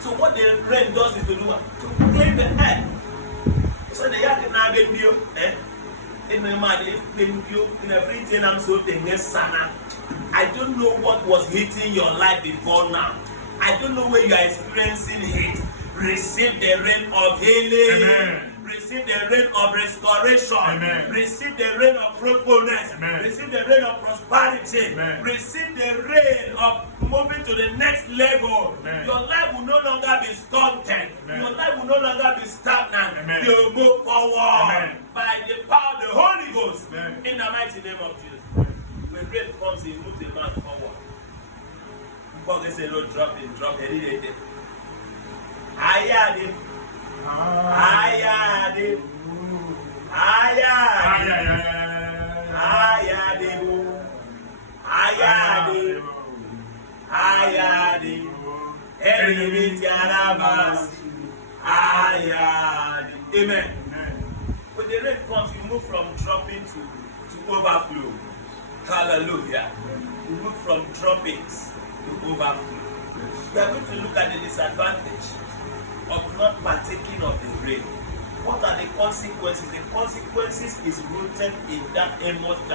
So what the rain does is to do what? To clean the earth. So the earth now be built, in the man, in everything I'm so sana. I don't know what was hitting your life before now. I don't know where you are experiencing it. Receive the rain of healing. Amen. Receive the rain of restoration. Amen. Receive the rain of fruitfulness. Amen. Receive the rain of prosperity. Amen. Receive the rain of moving to the next level. Amen. Your life will no longer be stunted. Amen. Your life will no longer be stagnant. Amen. You will move forward. Amen. By the power of the Holy Ghost. Amen. In the mighty name of Jesus. When rain comes, it moves the man forward. Because they say, Lord, drop it. Ayade. Ayade. Ayade. Ayade. Ayade. Ayade. Every Tiarabas. Ayade. Amen. When the rain comes, you move from dropping to overflow. Hallelujah. You move from droppings to overflow. We are going to look at the disadvantage of not partaking of the rain. What are the consequences? The consequences is rooted in that Amos